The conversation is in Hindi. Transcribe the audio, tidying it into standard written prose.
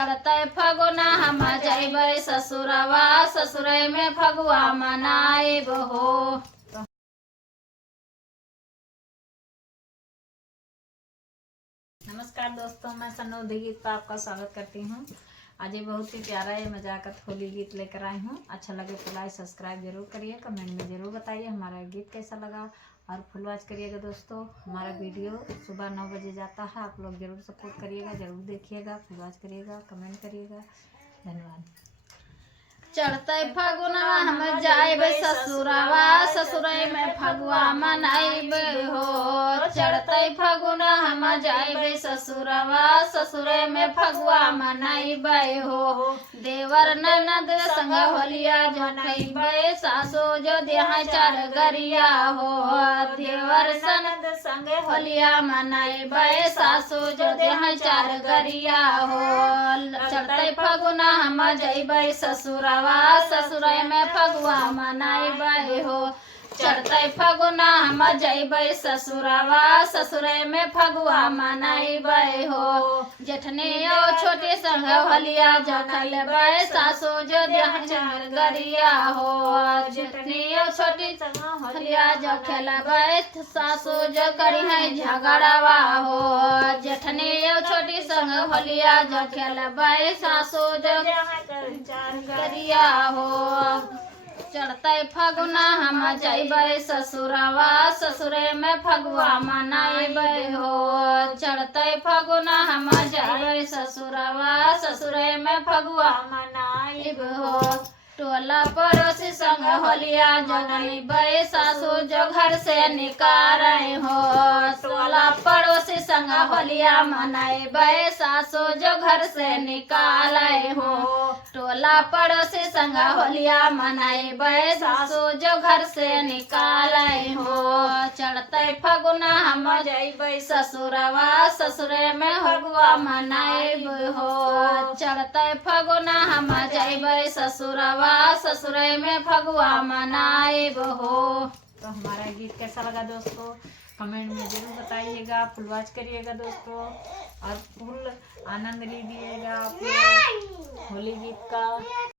चढ़ते फगुना हम जइबै ससुरवा, ससुरे में फगुआ मनाएब हो। नमस्कार दोस्तों, मैं सनोधी गीत पर आपका स्वागत करती हूँ। आज ये बहुत ही प्यारा ये मजाकत होली गीत लेकर आई हूँ। अच्छा लगे तो लाइक सब्सक्राइब जरूर करिए, कमेंट में जरूर बताइए हमारा गीत कैसा लगा और फुल वॉच करिएगा दोस्तों। हमारा वीडियो सुबह 9 बजे जाता है, आप लोग जरूर सपोर्ट करिएगा, जरूर देखिएगा, फुल वॉच करिएगा, कमेंट करिएगा। धन्यवाद। चढ़ते फगुनवा हम जाइब ससुरवा, ससुरे में फगुआ मनाइब हो। चढ़ते फगुना हम जाइब ससुरवा, ससुरे में फगुआ मनाइब हो। देवर ननद संग होलिया जनइबे, सासो जो देहा चार गरिया हो। देवर ननद संग होलिया मनाइबे, सासो जो देहा चार गरिया हो। चढ़ते फगुना हम जाइबे ससुरवा, ससुरे में फगुआ मनाइबे हो। चढ़ते फगुना हम जइबै ससुरवा, ससुरे में फगुआ मनाइबे हो। जेठनी और छोटी संग होलिया जखलबै, सासो जो देहा चार गरिया हो। जेठनी और छोटी संग होलिया जखलबै, सासो जो करी है झगड़वा हो। जेठनी और छोटी संग होलिया जखलबै, सासो जो चार गरिया हो। चढ़ते फगुना हम जइबै ससुरवा, ससुरे में फगुआ मनाइबे हो। चढ़ते फगुना हम जइबै ससुरवा, ससुरे में फगुआ मनाइब हो। टोला पड़ोसी संग होलिया जनइबे, सासू जो घर से निकारे हो। टोला पड़ोसी संग होलिया मनाइबे, सासू जो घर से निकाले हो। टोला पड़ोसी संग होलिया मनाइबे, सासू जो घर से निकाले हो। चढ़ते फगुना हम जइबै ससुरवा, ससुरे में फगुआ मनाइब हो। चढ़ते फगुना हम जइबै ससुरवा, ससुरे में फगुआ मनाइब हो। तो हमारा गीत कैसा लगा दोस्तों, कमेंट में जरूर बताइएगा, फुल वॉच करिएगा दोस्तों और फुल आनंद लीजिएगा आप लोग होली गीत का।